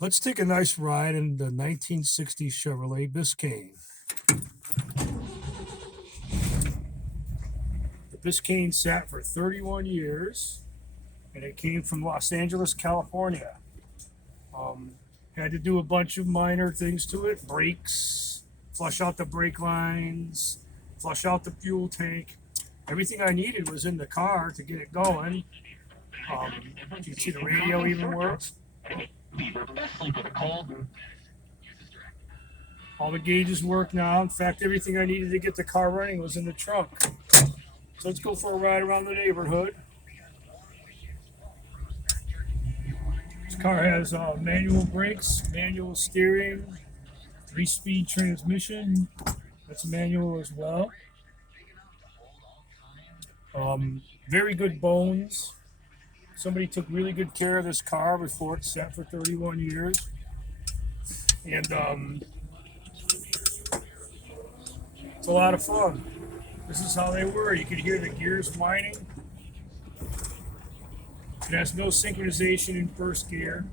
Let's take a nice ride in the 1960 Chevrolet Biscayne. The Biscayne sat for 31 years, and it came from Los Angeles, California. Um, Had to do a bunch of minor things to it: brakes, flush out the brake lines, flush out the fuel tank. Everything I needed was in the car to get it going. You can see the radio even works. All the gauges work now. In fact, everything I needed to get the car running was in the trunk. So let's go for a ride around the neighborhood. This car has manual brakes, manual steering, 3-speed transmission. That's manual as well. Very good bones. Somebody took really good care of this car before it sat for 31 years. And it's a lot of fun. This is how they were. You could hear the gears whining. It has no synchronization in first gear.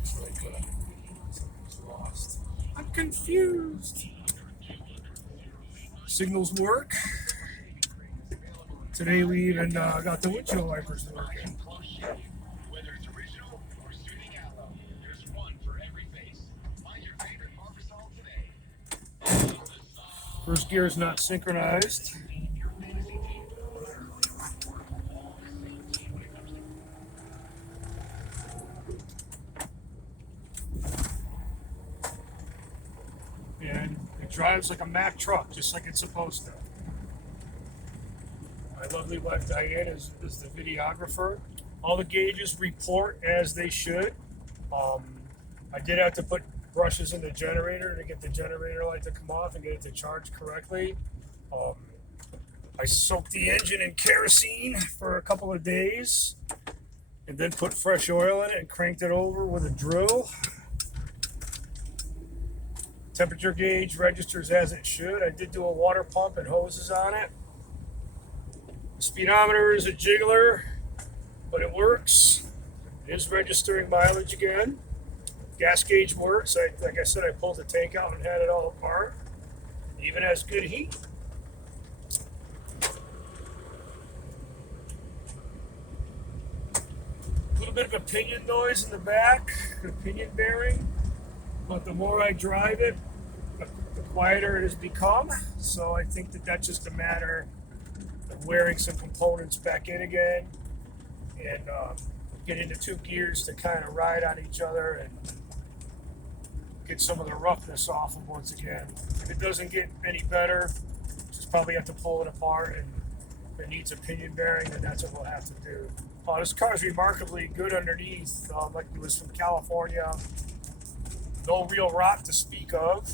It's like lost. I'm confused. Signals work. Today we even got the windshield wipers working. First gear is not synchronized. And it drives like a Mack truck, just like it's supposed to. My lovely wife Diane is the videographer. All the gauges report as they should. I did have to put brushes in the generator to get the generator light to come off and get it to charge correctly. I soaked the engine in kerosene for a couple of days and then put fresh oil in it and cranked it over with a drill. Temperature gauge registers as it should. I did do a water pump and hoses on it. The speedometer is a jiggler, but it works. It is registering mileage again. Gas gauge works. Like I said, I pulled the tank out and had it all apart. It even has good heat. A little bit of a pinion noise in the back, the pinion bearing. But the more I drive it, the quieter it has become. So I think that's just a matter of wearing some components back in again and get into two gears to kind of ride on each other and get some of the roughness off them once again. If it doesn't get any better, just probably have to pull it apart, and if it needs a pinion bearing, then that's what we'll have to do. This car is remarkably good underneath, like it was from California. No real rot to speak of.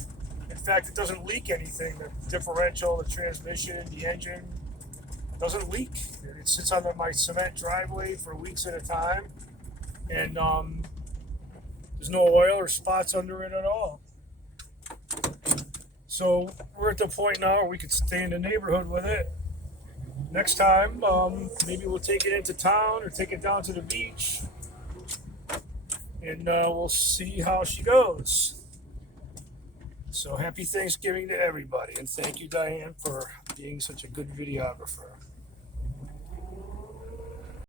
In fact, it doesn't leak anything. The differential, the transmission, the engine doesn't leak. It sits on my cement driveway for weeks at a time, and there's no oil or spots under it at all. So we're at the point now where we could stay in the neighborhood with it. Next time, maybe we'll take it into town or take it down to the beach, and we'll see how she goes. So happy Thanksgiving to everybody, and thank you, Diane, for being such a good videographer.